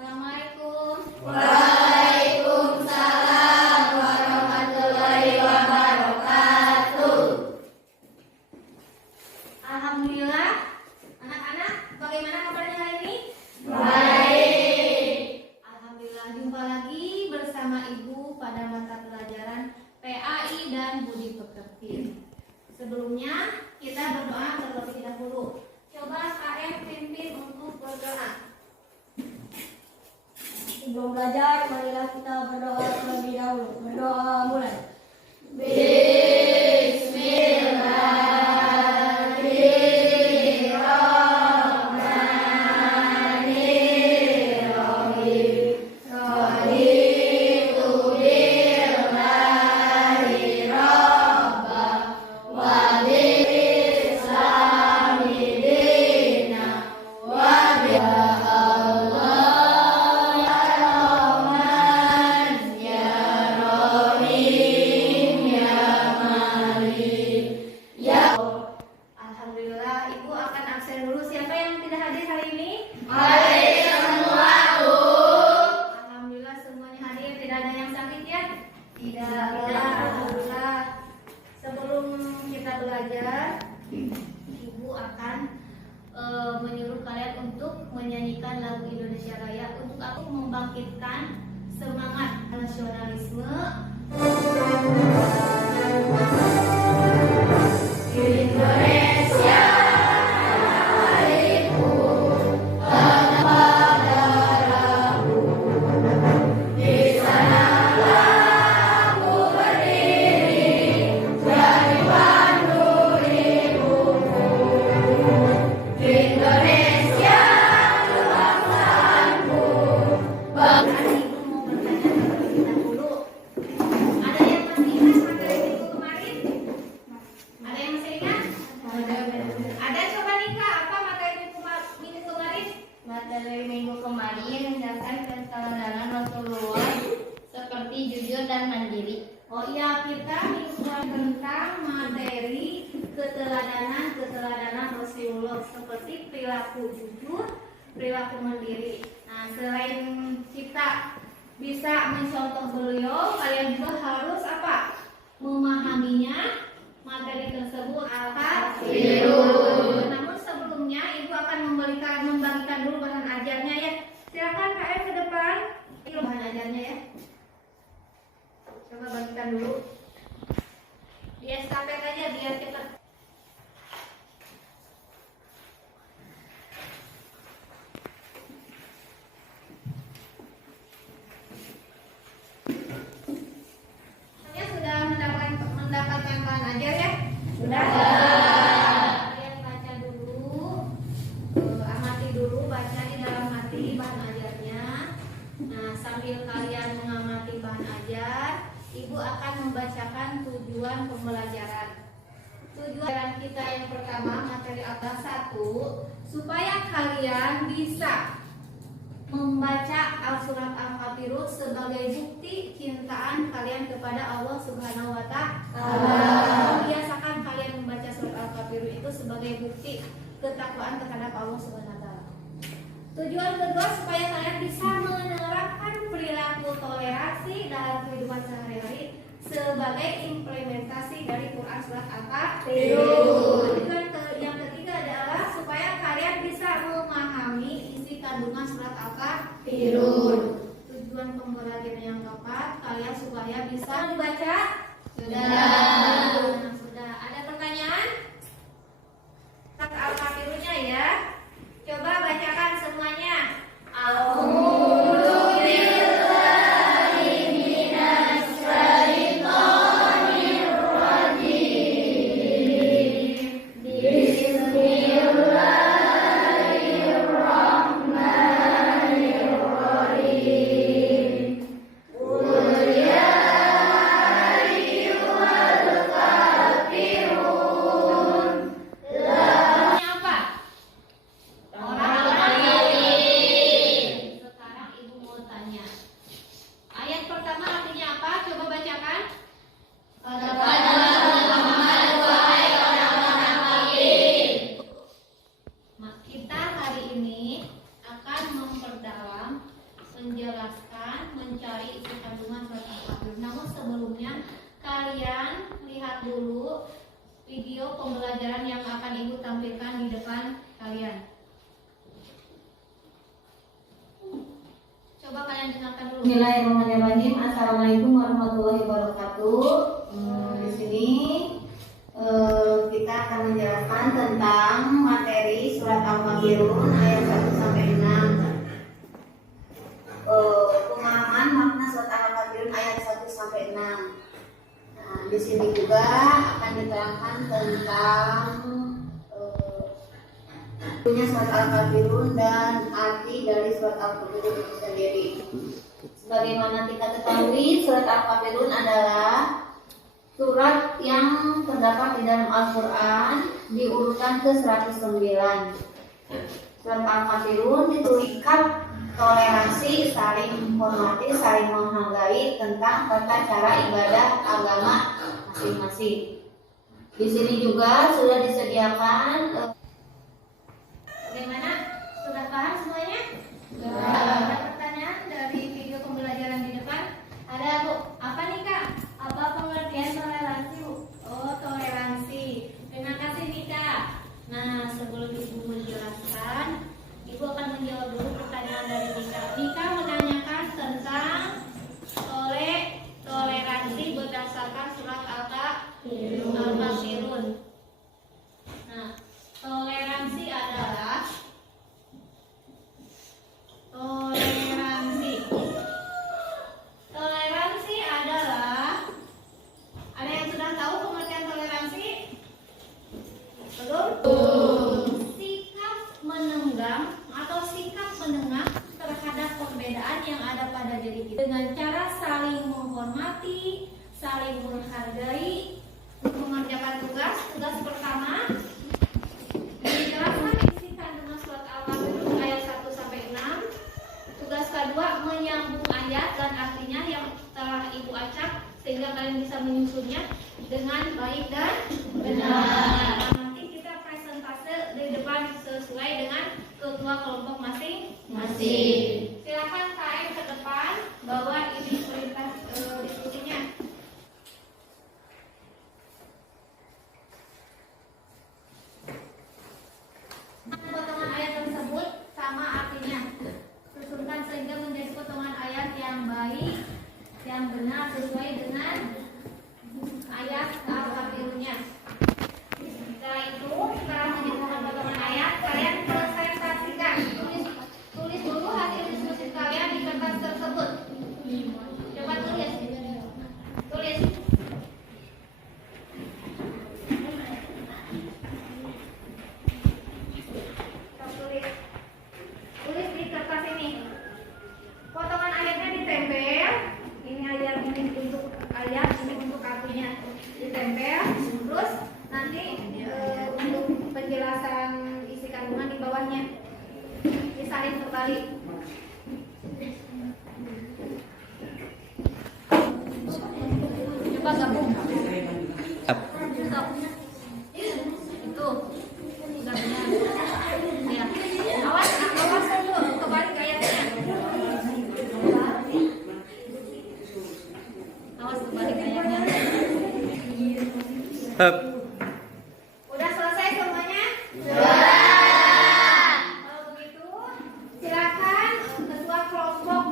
Assalamualaikum. Waalaikumsalam warahmatullahi wabarakatuh. Alhamdulillah, anak-anak, bagaimana kabarnya hari ini? Baik. Alhamdulillah, jumpa lagi bersama Ibu pada mata pelajaran PAI dan Budi Pekerti. Sebelumnya kita berdoa terlebih dahulu. Coba KM pimpin untuk berdoa. Sebelum belajar, marilah kita berdoa terlebih dahulu. Berdoa mulai. Alhamdulillah, Ibu akan absen dulu. Siapa yang tidak hadir hari ini? Mari semua, Bu. Alhamdulillah semuanya hadir, tidak ada yang sakit ya? Tidak. Alhamdulillah. Sebelum kita belajar, Ibu akan menyuruh kalian untuk menyanyikan lagu Indonesia Raya untuk aku membangkitkan semangat nasionalisme. Indonesia milikku, tanah darahku. Di sanalah aku berdiri, jadi pandu hidupku. Indonesia kebangsaanku, bangsa. Ibu mau bertanya terlebih dahulu. Ada yang masih ingat materi minggu kemarin? Ada yang masih ingat? Ada, coba Nika, apa materi minggu kemarin? Materi minggu kemarin tentang keteladanan Rasulullah seperti jujur dan mandiri. Oh iya, kita minggu kemarin tentang materi keteladanan Rasulullah seperti perilaku jujur, perilaku mandiri. Nah, selain kita bisa mencontoh beliau, kalian juga harus apa? Memahaminya materi tersebut. Alhamdulillah. Namun sebelumnya Ibu akan membagikan dulu bahan ajarnya ya. Silakan KM ke depan. Ini bahan ajarnya ya. Coba bagikan dulu. Di estafet aja biar cepat. Semuanya sudah mendapatkan bahan ajar ya? Sudah. Kalian baca dulu, amati dulu, baca di dalam hati bahan ajarnya. Nah, sambil kalian mengamati bahan ajar, Ibu akan membacakan tujuan pembelajaran. Tujuan kita yang pertama, materi apa? 1, supaya kalian bisa membaca surat Al-Kafirun sebagai bukti cintaan kalian kepada Allah Subhanahu wa Ta'ala. Biasakan kalian membaca surat Al-Kafirun itu sebagai bukti ketakwaan terhadap Allah Subhanahu wa Ta'ala. Tujuan kedua, supaya kalian bisa menerapkan perilaku toleransi dalam kehidupan sehari-hari sebagai implementasi dari Quran surat Al-Kafirun. Tujuan yang ketiga adalah supaya kalian bisa memahami isi kandungan surat Al-Kafirun. Tujuan pembelajaran yang keempat, kalian supaya bisa membaca. Sudah. Nah, sudah. Ada pertanyaan? Surat Al-Kafirunnya ya. Coba bacakan semuanya. Di video pembelajaran yang akan Ibu tampilkan di depan kalian. Coba kalian dengarkan dulu. Bismillahirrahmanirrahim. Assalamualaikum warahmatullahi wabarakatuh. Di sini kita akan menjelaskan tentang materi surat Al-Kafirun ayat 1 sampai 6. Pemahaman makna surat Al-Kafirun ayat 1 sampai 6. Nah, di sini juga akan diterangkan tentang punya surat Al-Kafirun dan arti dari surat Al-Kafirun itu sendiri. Sebagaimana kita ketahui, surat Al-Kafirun adalah surat yang terdapat di dalam Al-Quran di urutan ke-109. Surat Al-Kafirun dituliskan toleransi, saling menghormati, saling menghargai tentang tata cara ibadah agama masing-masing. Di sini juga sudah disediakan. Bagaimana? Sudah paham semuanya? Ada pertanyaan dari video pembelajaran di depan? Ada, Bu. Apa nih, Kak? Apa pengertian toleransi, Bu? Oh, toleransi. Terima kasih nih, Kak. Nah, sebelum Ibu menjelaskan, Ibu akan menjawab dulu pertanyaan dari Nika. Nika menanyakan tentang toleransi berdasarkan surat Al-Kafirun. Nah, toleransi adalah ada yang sudah tahu pengertian toleransi? Belum? Sikap menenggam atau sikap menengah terhadap perbedaan yang ada pada diri kita dengan cara saling menghormati, saling menghargai, mengerjakan tugas pertama dijelaskan isi kandungan surat Al-Kafirun ayat 1 sampai 6. Tugas kedua menyambung ayat dan artinya yang telah Ibu acak sehingga kalian bisa menyusunnya dengan baik dan benar. Nanti kita presentase di depan sesuai dengan ketua kelompok masing-masing. Silakan KM ke depan bawa ini perintah diskusinya. Potongan ayat tersebut sama artinya. Susunkan sehingga menjadi potongan ayat yang baik, yang benar sesuai dengan ayat Al-Kafirunnya. Setelah itu, setelah menyebutkan potongan ayat, kalian presentasikan. Tulis dulu hasil diskusi kalian di kertas tersebut. Coba tulis. Tulis. Tulis di kertas ini. Potongan ayatnya ditempel. Ini ayat ini untuk ayat, ini untuk artinya ditempel. Terus nanti untuk penjelasan isi kandungan di bawahnya disalin kembali. Coba gabung. Itu gabungan. Ya. Awas dulu kebalik ayatnya. Awas kebalik ayatnya. Udah selesai semuanya? Kalau begitu, silakan ketua kelompok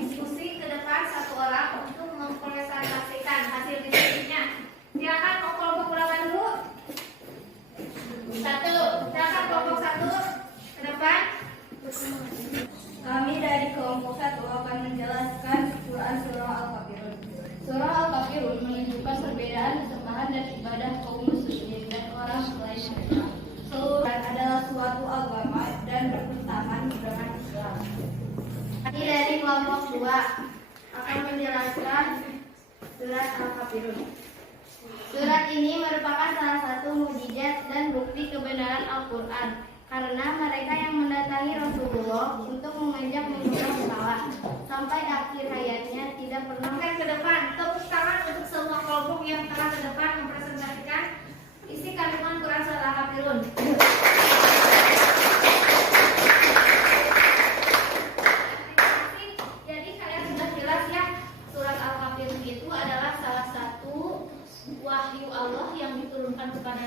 diskusi ke depan satu orang untuk mempresentasikan hasil diskusinya. Silakan kelompok berapa dulu? Satu. Silakan kelompok satu ke depan. Kami dari kelompok 1 akan menjelaskan surah Al-Kafirun. Surah Al-Kafirun menunjukkan perbedaan kesembahan dan ibadah kaum muslimin dan orang selain mereka. Seluruh adalah suatu agama dan bertentangan dengan Islam. Kami dari kelompok 2 akan menjelaskan surat Al-Kafirun. Surat ini merupakan salah satu mukjizat dan bukti kebenaran Al-Quran karena mereka yang mendatangi Rasulullah untuk mengajak menyembah berhala sampai akhir hayatnya tidak pernah. Ke depan, tepuk tangan untuk semua kelompok yang telah ke depan mempresentasikan isi kandungan Quran surat Al-Kafirun. Jadi kalian sudah jelas ya, surat Al-Kafirun itu adalah salah satu wahyu Allah yang diturunkan kepada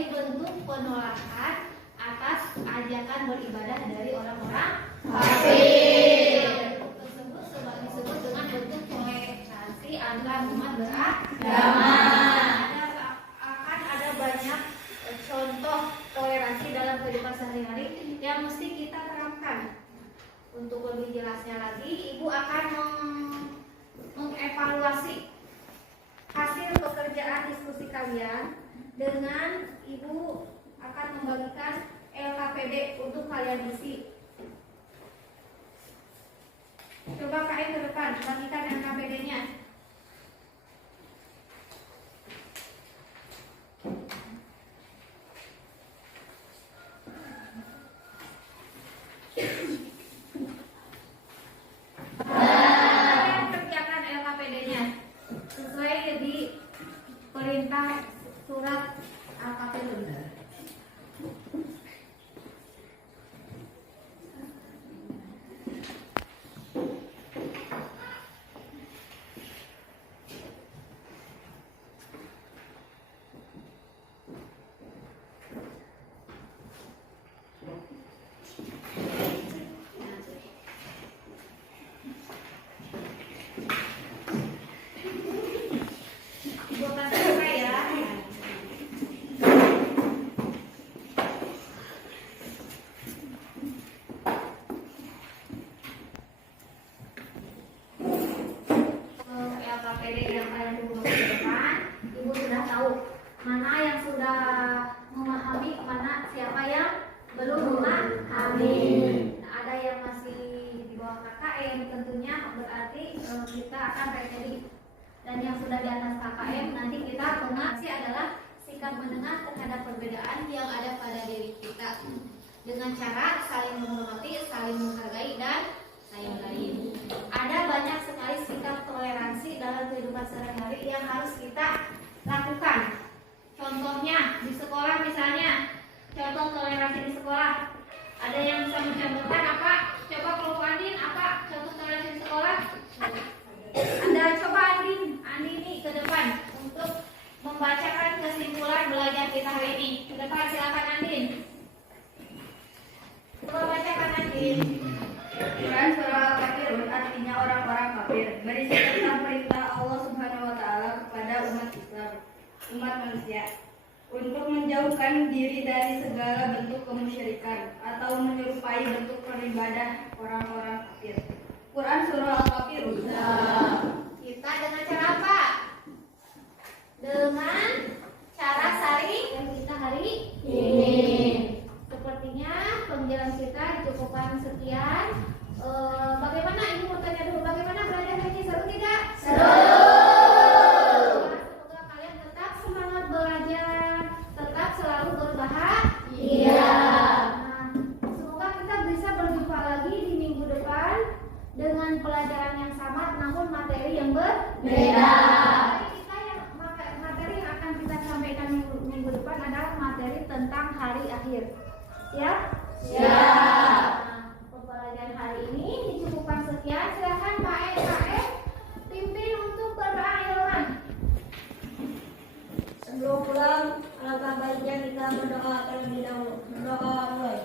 sebagai bentuk penolakan atas ajakan beribadah dari orang-orang kafir. Tersebut disebut dengan bentuk toleransi antar umat beragama. Akan ada banyak contoh toleransi dalam kehidupan sehari-hari yang mesti kita terapkan. Untuk lebih jelasnya lagi, Ibu akan mengevaluasi hasil pekerjaan diskusi kalian dengan Ibu akan membagikan LKPD untuk kalian isi. Coba KM ke depan, bagikan LKPD-nya. Kerjakan LKPD-nya sesuai di perintah surat Al-Kafirun. Bukan sampai ya. LKPD yang kalian tunggu ke depan, Ibu sudah tahu mana yang sudah memahami, mana siapa yang belum memahami. Ada yang masih di bawah KKM, tentunya berarti kita akan PTD. Dan yang sudah di atas KKM, nanti kita mengerti adalah sikap menengah terhadap perbedaan yang ada pada diri kita dengan cara saling menghormati, saling menghargai, dan lain-lain. Ada banyak sekali sikap toleransi dalam kehidupan sehari-hari yang harus kita lakukan. Contohnya di sekolah misalnya, contoh toleransi di sekolah. Ada yang bisa mencontohkan apa? Coba kelompok Andin, apa contoh toleransi di sekolah? Anda coba Andini ke depan untuk membacakan kesimpulan belajar kita hari ini. Ke depan silakan Andin. Coba bacakan Andin. Quran surah Al-Kafirun artinya orang-orang kafir, berisi tentang perintah Allah Subhanahu wa taala kepada umat Islam, umat manusia, untuk menjauhkan diri dari segala bentuk kemusyrikan atau menyerupai bentuk beribadah orang-orang kafir. Quran surah Al-Kafirun. Kita dengan cara apa? Dengan cara saling yang kita hari ini. Sepertinya penjelasan kita cukupkan sekian. Bagaimana Ibu mau tanya dulu, bagaimana belajar hari seru tidak? Seru. Semoga kalian tetap semangat belajar, tetap selalu berbahagia. Semoga kita bisa berjumpa lagi di minggu depan dengan pelajaran yang sama namun materi yang berbeda. Materi yang akan kita sampaikan minggu depan adalah materi tentang hari akhir. Ya? Ya. Pembelajaran hari ini dicukupkan sekian. Silakan Pak E, pimpin untuk berdoa ilman. Sebelum pulang, alangkah baiknya kita berdoa terlebih dahulu. Berdoa mulai.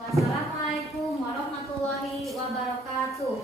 Wassalamualaikum warahmatullahi wabarakatuh.